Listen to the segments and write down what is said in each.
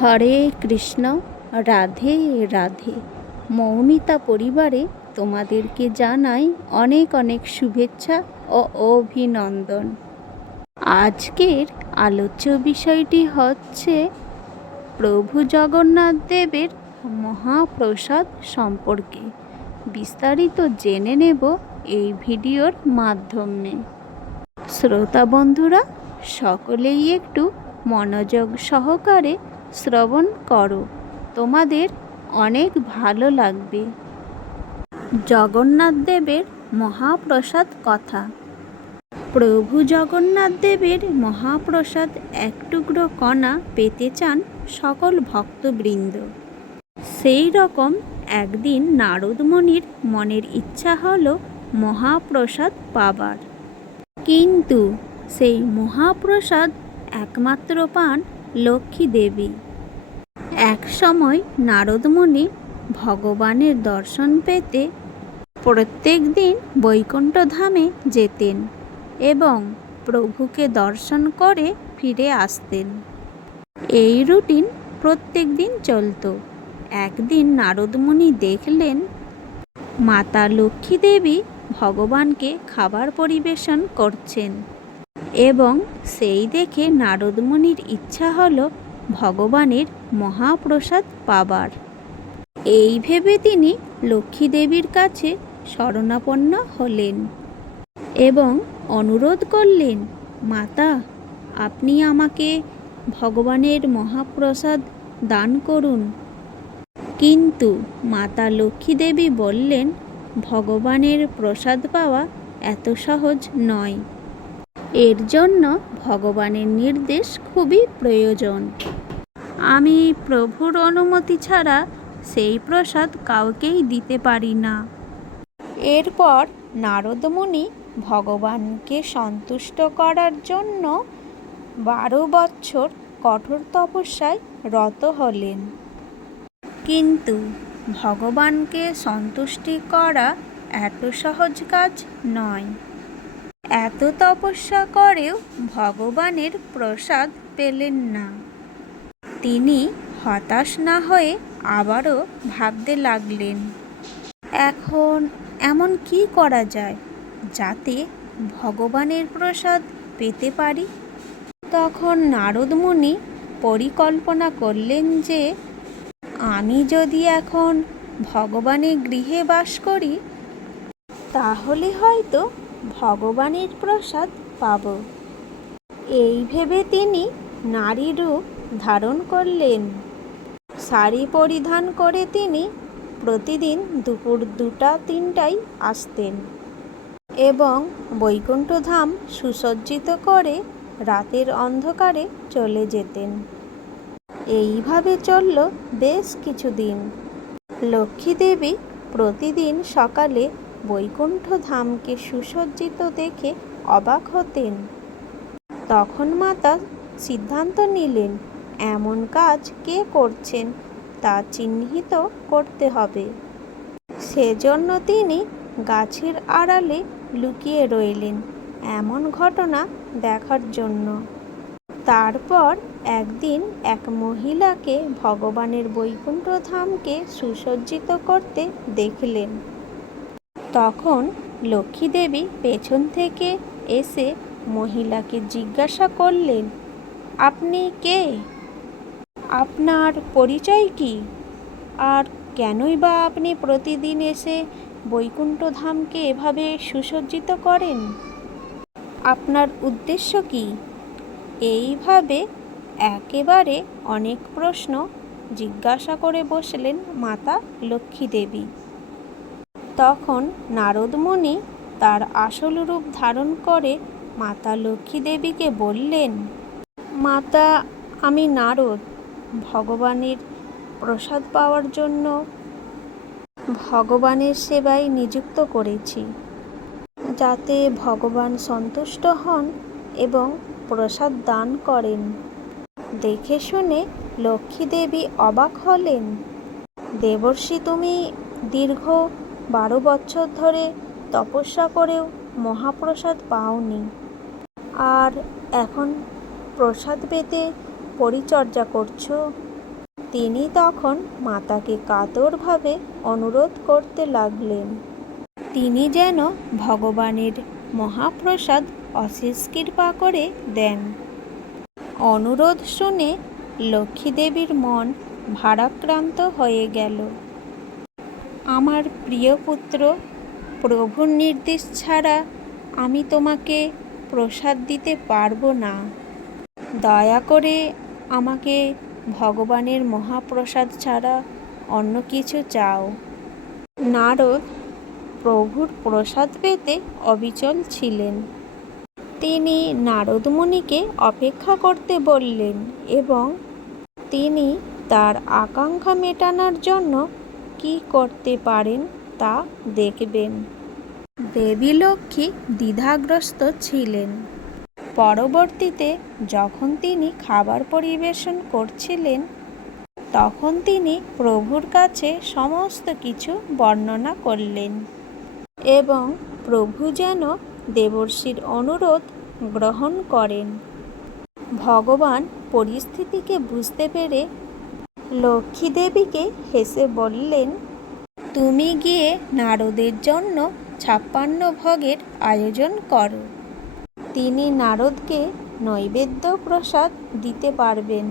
হরে কৃষ্ণ, রাধে রাধে। মৌমিতা পরিবারে তোমাদেরকে জানাই অনেক অনেক শুভেচ্ছা ও অভিনন্দন। আজকের আলোচ্য বিষয়টি হচ্ছে প্রভু জগন্নাথ দেবের মহাপ্রসাদ সম্পর্কে। বিস্তারিত জেনে নেব এই ভিডিওর মাধ্যমে। শ্রোতা বন্ধুরা, সকলেই একটু মনোযোগ সহকারে শ্রবণ করো। তোমাদের অনেক ভালো লাগবে। জগন্নাথ দেবের মহাপ্রসাদ কথা। প্রভু জগন্নাথ দেবের মহাপ্রসাদ এক টুকরো কণা পেতে চান সকল ভক্তবৃন্দ। সেই রকম একদিন নারদমণির মনের ইচ্ছা হলো মহাপ্রসাদ পাবার। কিন্তু সেই মহাপ্রসাদ একমাত্র পান লক্ষ্মী দেবী। এক সময় নারদমণি ভগবানের দর্শন পেতে প্রত্যেক দিন বৈকুণ্ঠ ধামে যেতেন এবং প্রভুকে দর্শন করে ফিরে আসতেন। এই রুটিন প্রত্যেক দিন চলত। একদিন নারদমণি দেখলেন মাতা লক্ষ্মী দেবী ভগবানকে খাবার পরিবেশন করছেন এবং সেই দেখে নারদমণির ইচ্ছা হলো ভগবানের মহাপ্রসাদ পাবার। এই ভেবে তিনি লক্ষ্মী দেবীর কাছে শরণাপন্ন হলেন এবং অনুরোধ করলেন, মাতা, আপনি আমাকে ভগবানের মহাপ্রসাদ দান করুন। কিন্তু মাতা লক্ষ্মী দেবী বললেন, ভগবানের প্রসাদ পাওয়া এত সহজ নয়। এর জন্য ভগবানের নির্দেশ খুবই প্রয়োজন। আমি প্রভুর অনুমতি ছাড়া সেই প্রসাদ কাউকেই দিতে পারি না। এরপর নারদমুনি ভগবানকে সন্তুষ্ট করার জন্য বারো বছর কঠোর তপস্যায় রত হলেন। কিন্তু ভগবানকে সন্তুষ্টি করা এত সহজ কাজ নয়। এত তপস্যা করেও ভগবানের প্রসাদ পেলেন না। তিনি হতাশ না হয়ে আবারও ভাবতে লাগলেন, এখন এমন কি করা যায় যাতে ভগবানের প্রসাদ পেতে পারি? তখন নারদমুনি পরিকল্পনা করলেন যে, আমি যদি এখন ভগবানের গৃহে বাস করি, তাহলে হয়তো ভগবানের প্রসাদ পাব। এই ভেবে তিনি নারী রূপ ধারণ করলেন। শাড়ি পরিধান করে তিনি প্রতিদিন দুপুর দুটা তিনটায় আসতেন এবং বৈকুণ্ঠধাম সুসজ্জিত করে রাতের অন্ধকারে চলে যেতেন। এইভাবে চলল বেশ কিছুদিন। লক্ষ্মী দেবী প্রতিদিন সকালে বৈকুণ্ঠ ধামকে সুসজ্জিত দেখে অবাক হতেন। তখন মাতা সিদ্ধান্ত নিলেন এমন কাজ কে করছেন তা চিহ্নিত করতে হবে। সেজন্য তিনি গাছের আড়ালে লুকিয়ে রইলেন এমন ঘটনা দেখার জন্য। তারপর একদিন এক মহিলাকে ভগবানের বৈকুণ্ঠ ধামকে সুসজ্জিত করতে দেখলেন। তখন লক্ষ্মী দেবী পেছন থেকে এসে মহিলাকে জিজ্ঞাসা করলেন, আপনি কে? আপনার পরিচয় কি? আর কেনই বা আপনি প্রতিদিন এসে বৈকুণ্ঠ ধামকে এভাবে সুসজ্জিত করেন? আপনার উদ্দেশ্য কি? এইভাবে একেবারে অনেক প্রশ্ন জিজ্ঞাসা করে বসলেন মাতা লক্ষ্মী দেবী তখন নারদমণি তার আসল রূপ ধারণ করে মাতা লক্ষ্মী দেবীকে বললেন, মাতা, আমি নারদ। ভগবানের প্রসাদ পাওয়ার জন্য ভগবানের সেবায় নিযুক্ত করেছি। যাতে ভগবান সন্তুষ্ট হন এবং প্রসাদ দান করেন। দেখে শুনে লক্ষ্মী দেবী অবাক হলেন। দেবর্ষি, তুমি দীর্ঘ বারো বছর ধরে তপস্যা করেও মহাপ্রসাদ পাওনি। আর এখন প্রসাদ পেতে পরিচর্যা করছ? তিনি তখন মাতাকে কাতরভাবে অনুরোধ করতে লাগলেন। তিনি যেন ভগবানের মহাপ্রসাদ অশেষ কৃপা করে দেন। অনুরোধ শুনে লক্ষ্মীদেবীর মন ভারাক্রান্ত হয়ে গেল। আমার প্রিয় পুত্র, প্রভুর নির্দেশ ছাড়া আমি তোমাকে প্রসাদ দিতে পারব না। দয়া করে আমাকে ভগবানের মহাপ্রসাদ ছাড়া অন্য কিছু চাও। নারদ প্রভুর প্রসাদ পেতে অবিচল ছিলেন। তিনি নারদমুনিকে অপেক্ষা করতে বললেন এবং তিনি তার আকাঙ্ক্ষা মেটানোর জন্য কি করতে পারেন তা দেখবেন। দেবী লক্ষ্মী দ্বিধাগ্রস্ত ছিলেন। পরবর্তীতে যখন তিনি খাবার পরিবেশন করছিলেন, তখন তিনি প্রভুর কাছে সমস্ত কিছু বর্ণনা করলেন এবং প্রভু যেন দেবর্ষির অনুরোধ গ্রহণ করেন। ভগবান পরিস্থিতিকে বুঝতে পেরে লক্ষ্মী দেবীকে হেসে বললেন, তুমি গিয়ে নারদের জন্য ছাপ্পান্ন ভোগের আয়োজন করো। তিনি নারদকে নৈবেদ্য প্রসাদ দিতে পারবেন।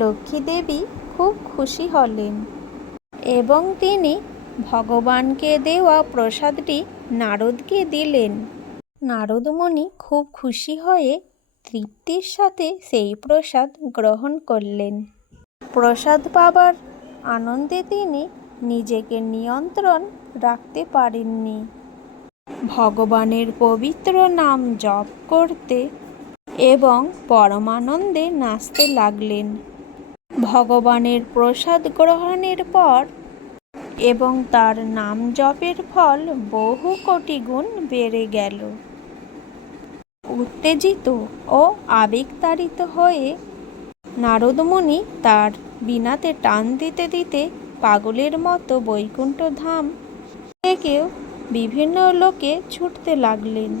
লক্ষ্মী দেবী খুব খুশি হলেন এবং তিনি ভগবানকে দেওয়া প্রসাদটি নারদকে দিলেন। নারদমণি খুব খুশি হয়ে তৃপ্তির সাথে সেই প্রসাদ গ্রহণ করলেন। প্রসাদ পাবার আনন্দে তিনি নিজেকে নিয়ন্ত্রণ রাখতে পারেননি। ভগবানের পবিত্র নাম জপ করতে এবং পরমানন্দে নাচতে লাগলেন। ভগবানের প্রসাদ গ্রহণের পর এবং তার নাম জপের ফল বহু কোটি গুণ বেড়ে গেল। উত্তেজিত ও আবেগতাড়িত হয়ে নারদমুনি তার বিনাতে টান দিতে দিতে পাগলের মতো বৈকুণ্ঠ ধাম থেকেও বিভিন্ন লোকে ছুটতে লাগলেন।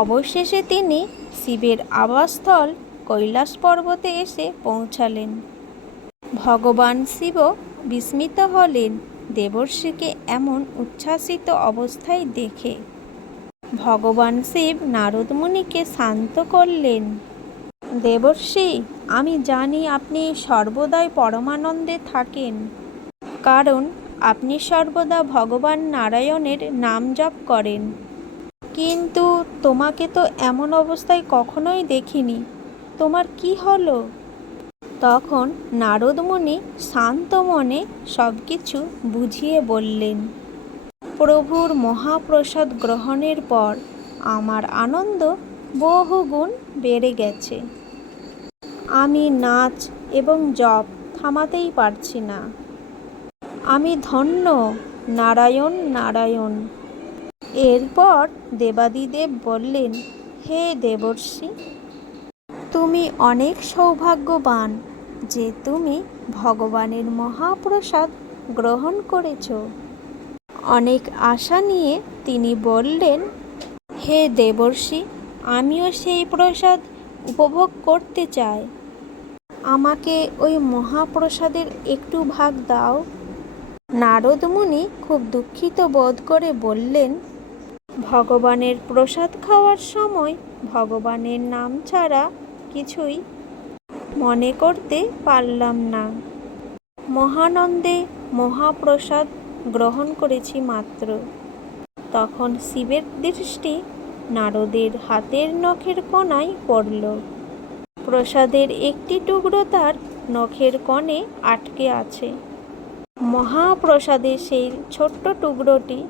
অবশেষে তিনি শিবের আবাসস্থল কৈলাস পর্বতে এসে পৌঁছালেন। ভগবান শিব বিস্মিত হলেন, দেবর্ষিকে এমন উচ্ছ্বাসিত অবস্থায় দেখে। ভগবান শিব নারদমুনিকে শান্ত করলেন, দেবর্ষি, আমি জানি আপনি সর্বদাই পরমানন্দে থাকেন, কারণ আপনি সর্বদা ভগবান নারায়ণের নাম জপ করেন। কিন্তু তোমাকে তো এমন অবস্থায় কখনোই দেখিনি। তোমার কি হলো? তখন নারদমুনি শান্ত মনে সব কিছু বুঝিয়ে বললেন, প্রভুর মহাপ্রসাদ গ্রহণের পর আমার আনন্দ বহুগুণ বেড়ে গেছে। আমি নাচ এবং জপ থামাতেই পারছি না। আমি ধন্য, নারায়ণ নারায়ণ। এরপর দেবাদিদেব বললেন, হে দেবর্ষি, তুমি অনেক সৌভাগ্যবান যে তুমি ভগবানের মহাপ্রসাদ গ্রহণ করেছ। অনেক আশা নিয়ে তিনি বললেন, হে দেবর্ষি, আমিও সেই প্রসাদ উপভোগ করতে চাই। আমাকে ওই মহাপ্রসাদের একটু ভাগ দাও। নারদমুনি খুব দুঃখিত বোধ করে বললেন, ভগবানের প্রসাদ খাওয়ার সময় ভগবানের নাম ছাড়া কিছুই মনে করতে পারলাম না। মহানন্দে মহাপ্রসাদ গ্রহণ করেছি মাত্র। তখন শিবের দৃষ্টি নারদের হাতের নখের কোণায় পড়ল। প্রসাদের একটি টুকরো তার নখের কণে আটকে আছে। মহাপ্রসাদের সেই ছোট্ট টুকরোটি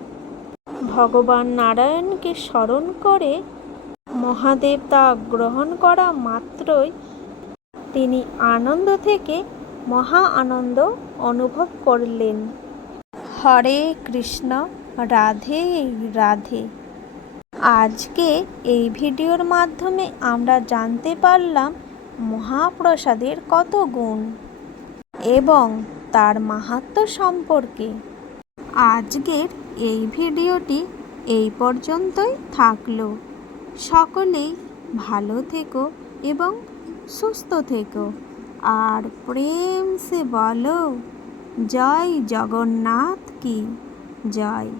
ভগবান নারায়ণকে স্মরণ করে মহাদেব তা গ্রহণ করা মাত্রই তিনি আনন্দ থেকে মহা আনন্দ অনুভব করলেন। হরে কৃষ্ণ, রাধে রাধে। আজকে এই ভিডিওর মাধ্যমে আমরা জানতে পারলাম মহাপ্রসাদের কত গুণ এবং তার মাহাত্ম সম্পর্কে। আজকের এই ভিডিওটি এই পর্যন্তই থাকল। সকলেই ভালো থেকো এবং সুস্থ থেকো। আর প্রেম সে বলো, জয় জগন্নাথ কি? জয়।